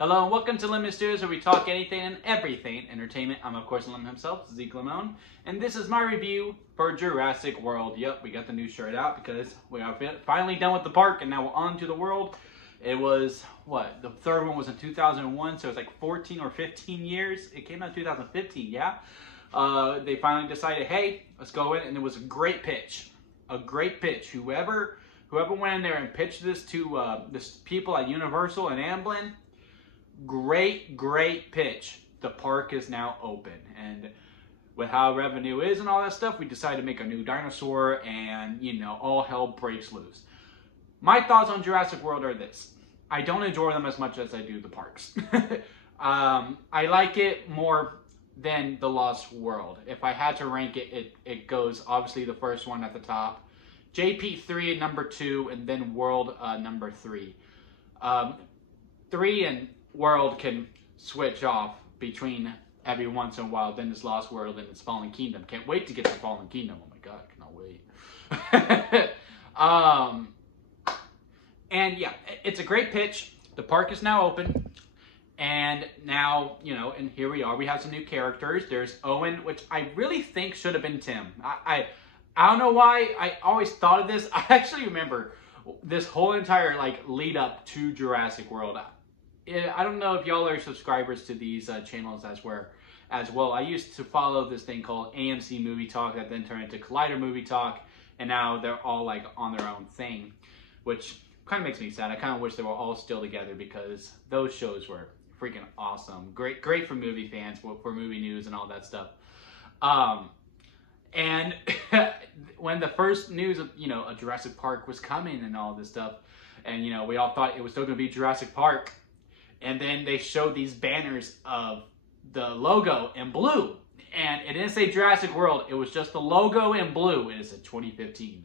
Hello and welcome to Lemon Studios, where we talk anything and everything entertainment. I'm of course Lemon himself, Zeke Lemon, and this is my review for Jurassic World. Yep, we got the new shirt out because we are finally done with the park and now we're on to the world. It was, the third one was in 2001, so it's like 14 or 15 years. It came out in 2015, yeah? They finally decided, hey, let's go in, and it was a great pitch. A great pitch. Whoever went in there and pitched this to this people at Universal and Amblin, great pitch. The park is now open, and with how revenue is and all that stuff, we decided to make a new dinosaur, and all hell breaks loose. My thoughts on Jurassic World are this: I don't enjoy them as much as I do the parks. I like it more than the Lost World. If I had to rank it, it goes obviously the first one at the top, JP3 at number 2, and then World number 3. 3 and World can switch off between every once in a while. Then it's Lost World and it's Fallen Kingdom. Can't wait to get to Fallen Kingdom. Oh my god, cannot wait. And yeah, it's a great pitch. The park is now open. And now, and here we are. We have some new characters. There's Owen, which I really think should have been Tim. I don't know why I always thought of this. I actually remember this whole entire lead up to Jurassic World. I don't know if y'all are subscribers to these channels as well. I used to follow this thing called AMC Movie Talk that then turned into Collider Movie Talk, and now they're all on their own thing, which kind of makes me sad. I kind of wish they were all still together because those shows were freaking awesome. Great for movie fans, for movie news and all that stuff. And when the first news of a Jurassic Park was coming and all this stuff, and we all thought it was still going to be Jurassic Park. And then they showed these banners of the logo in blue. And it didn't say Jurassic World. It was just the logo in blue. And it said 2015.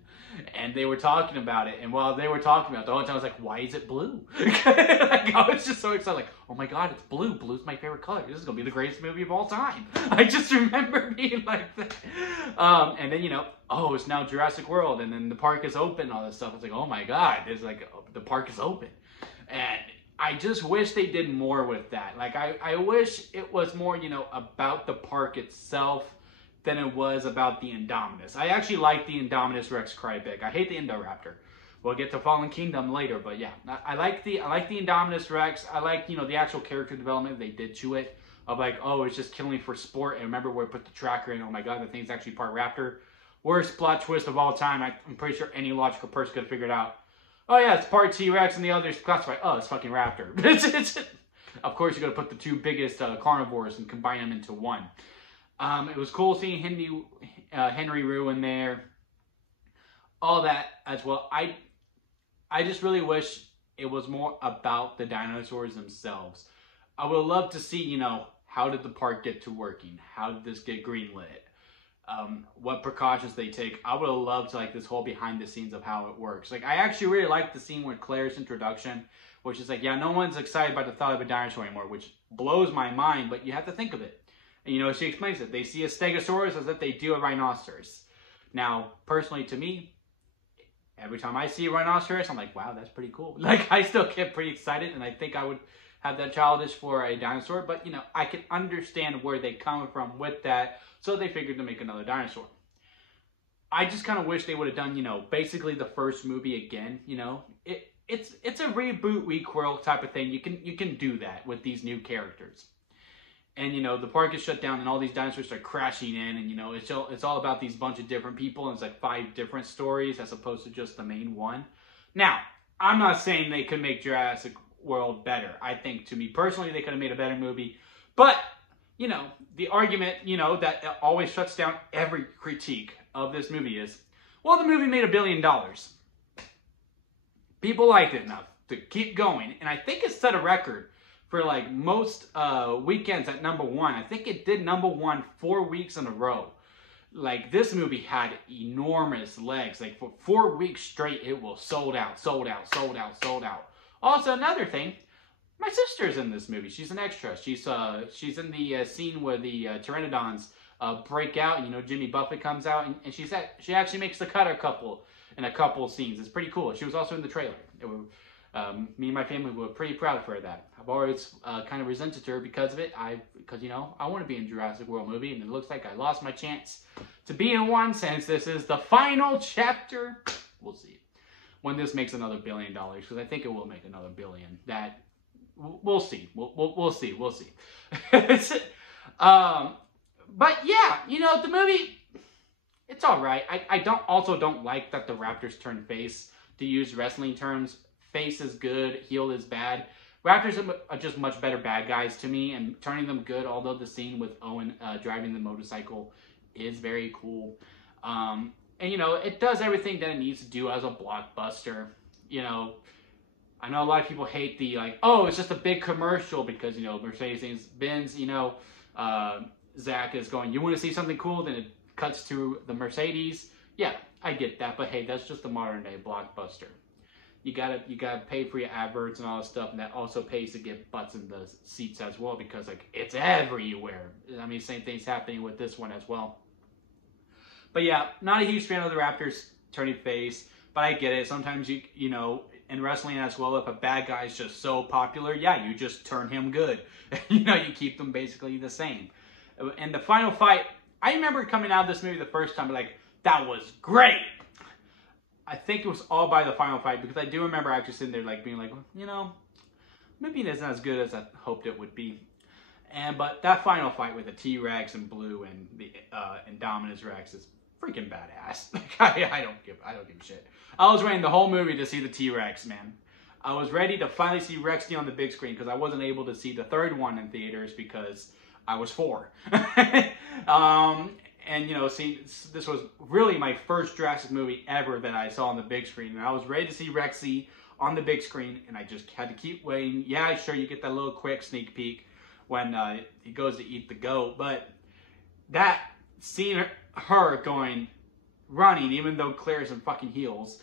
And they were talking about it. And while they were talking about it, the whole time I was like, why is it blue? I was just so excited. Oh my god, it's blue. Blue's my favorite color. This is going to be the greatest movie of all time. I just remember being like that. And then, oh, it's now Jurassic World. And then the park is open and all this stuff. It's like, oh my god. There's the park is open. And I just wish they did more with that. I wish it was more, about the park itself than it was about the Indominus. I actually like the Indominus Rex Cryptic. I hate the Indoraptor. We'll get to Fallen Kingdom later, but yeah, I like the Indominus Rex. I like, the actual character development they did to it. Of oh, it's just killing for sport. And remember where I put the tracker in. Oh my god, the thing's actually part raptor. Worst plot twist of all time. I'm pretty sure any logical person could have figured it out. Oh yeah, it's part T-Rex and the other's classified. Oh, it's fucking raptor. Of course, you're going to put the two biggest carnivores and combine them into one. It was cool seeing Henry Rue in there. All that as well. I just really wish it was more about the dinosaurs themselves. I would love to see, how did the park get to working? How did this get greenlit? What precautions they take. I would have loved this whole behind the scenes of how it works. I actually really like the scene with Claire's introduction, which is yeah, no one's excited by the thought of a dinosaur anymore, which blows my mind, but you have to think of it. And she explains it. They see a stegosaurus as if they do a rhinoceros. Now, personally to me, every time I see a rhinoceros, I'm like, wow, that's pretty cool. I still get pretty excited, and I think I would have that childish for a dinosaur, but I can understand where they come from with that, so they figured to make another dinosaur. I just kind of wish they would have done, basically the first movie again. It's a reboot, requel type of thing. You can do that with these new characters. And the park is shut down, and all these dinosaurs start crashing in, and it's all about these bunch of different people, and it's 5 different stories as opposed to just the main one. Now, I'm not saying they could make Jurassic World better. I think, to me personally, they could have made a better movie. But, the argument, that always shuts down every critique of this movie is, well, the movie made $1 billion. People liked it enough to keep going. And I think it set a record for most weekends at #1. I think it did #1 4 weeks in a row. This movie had enormous legs. For 4 weeks straight, it was sold out, sold out, sold out, sold out. Also, another thing, my sister's in this movie. She's an extra. She's in the scene where the pteranodons break out. Jimmy Buffett comes out, and she actually makes the cut in a couple scenes. It's pretty cool. She was also in the trailer. Me and my family were pretty proud of her of that. I've always kind of resented her because of it. Because, you know, I want to be in Jurassic World movie, and it looks like I lost my chance to be in one since this is the final chapter. We'll see when this makes another $1 billion, because I think it will make another $1 billion. That we'll see. We'll see. We'll see. But yeah, you know, the movie, it's all right. I don't like that the Raptors turn face. To use wrestling terms, face is good, heel is bad. Raptors are just much better bad guys to me, and turning them good, although the scene with Owen driving the motorcycle is very cool. And, you know, it does everything that it needs to do as a blockbuster. You know, I know a lot of people hate the, like, oh, it's just a big commercial because, you know, Mercedes-Benz, you know, Zach is going, you want to see something cool? Then it cuts to the Mercedes. Yeah, I get that, but hey, that's just a modern day blockbuster. You gotta pay for your adverts and all that stuff, and that also pays to get butts in the seats as well, because like it's everywhere. I mean, same thing's happening with this one as well. But yeah, not a huge fan of the Raptors turning face, but I get it. Sometimes you know, in wrestling as well, if a bad guy is just so popular, yeah, you just turn him good. You know, you keep them basically the same. And the final fight, I remember coming out of this movie the first time, like, that was great. I think it was all by the final fight, because I do remember actually sitting there like being like, you know, maybe it isn't as good as I hoped it would be. But that final fight with the T-Rex and Blue and the Indominus Rex is freaking badass. Like, I don't give a shit. I was waiting the whole movie to see the T-Rex, man. I was ready to finally see Rexy on the big screen, because I wasn't able to see the third one in theaters because I was 4. And, you know, see, this was really my first Jurassic movie ever that I saw on the big screen. And I was ready to see Rexy on the big screen, and I just had to keep waiting. Yeah, sure, you get that little quick sneak peek when he goes to eat the goat. But that, seeing her running, even though Claire's in fucking heels,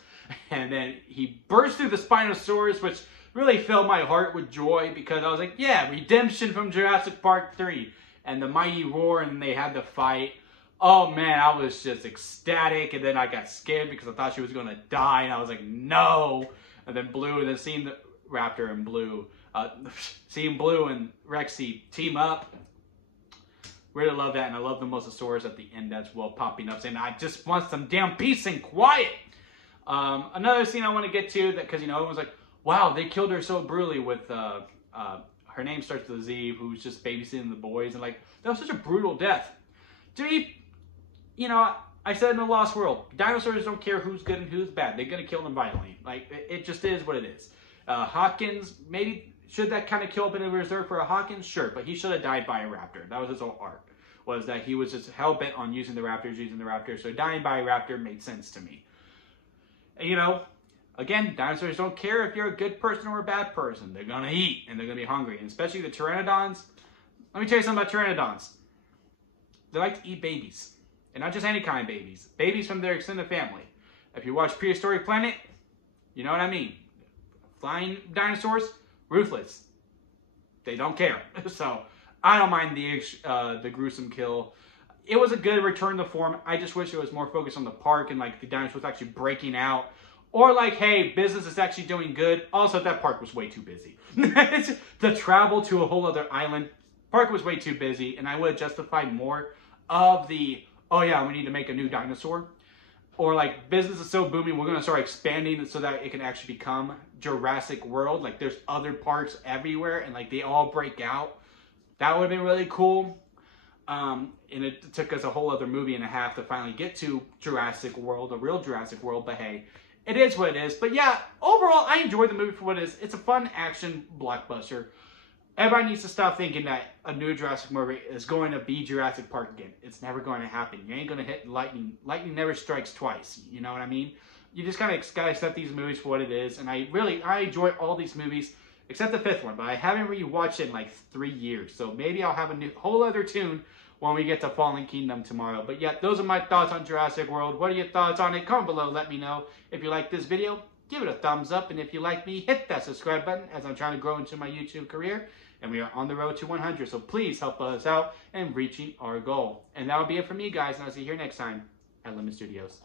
and then he burst through the Spinosaurus, which really filled my heart with joy, because I was like, yeah, redemption from Jurassic Park 3. And the mighty roar, and they had the fight. Oh man, I was just ecstatic, and then I got scared because I thought she was going to die, and I was like, no. And then Blue, and then seeing the Raptor and Blue, seeing Blue and Rexy team up, really love that. And I love the Mosasaurus at the end as well, popping up, saying, I just want some damn peace and quiet. Another scene I want to get to, that because, you know, everyone's like, wow, they killed her so brutally with, her name starts with a Z, who's just babysitting the boys, and like, that was such a brutal death. To me, you know, I said in the Lost World, dinosaurs don't care who's good and who's bad. They're going to kill them violently. Like, it just is what it is. Hawkins, maybe, should that kind of kill have been reserved for a Hawkins? Sure, but he should have died by a raptor. That was his whole arc, was that he was just hell-bent on using the raptors, so dying by a raptor made sense to me. And, you know, again, dinosaurs don't care if you're a good person or a bad person. They're going to eat, and they're going to be hungry. And especially the pteranodons. Let me tell you something about pteranodons. They like to eat babies. And not just any kind of babies. Babies from their extended family. If you watch Prehistoric Planet, you know what I mean. Flying dinosaurs, ruthless. They don't care. So, I don't mind the gruesome kill. It was a good return to form. I just wish it was more focused on the park and like the dinosaurs actually breaking out. Or like, hey, business is actually doing good. Also, that park was way too busy. The travel to a whole other island, park was way too busy. And I would have justified more of the, oh yeah, we need to make a new dinosaur. Or like, business is so booming, we're going to start expanding so that it can actually become Jurassic World. Like, there's other parks everywhere, and like, they all break out. That would have been really cool. And it took us a whole other movie and a half to finally get to Jurassic World, a real Jurassic World, but hey, it is what it is. But yeah, overall, I enjoyed the movie for what it is. It's a fun action blockbuster. Everybody needs to stop thinking that a new Jurassic movie is going to be Jurassic Park again. It's never going to happen. You ain't going to hit lightning. Lightning never strikes twice. You know what I mean? You just kind of got to accept these movies for what it is. And I enjoy all these movies, except the 5th one. But I haven't rewatched it in like 3 years. So maybe I'll have a whole other tune when we get to Fallen Kingdom tomorrow. But yeah, those are my thoughts on Jurassic World. What are your thoughts on it? Comment below. Let me know. If you like this video, give it a thumbs up. And if you like me, hit that subscribe button, as I'm trying to grow into my YouTube career. And we are on the road to 100. So please help us out in reaching our goal. And that'll be it for me, guys. And I'll see you here next time at Lemon Studios.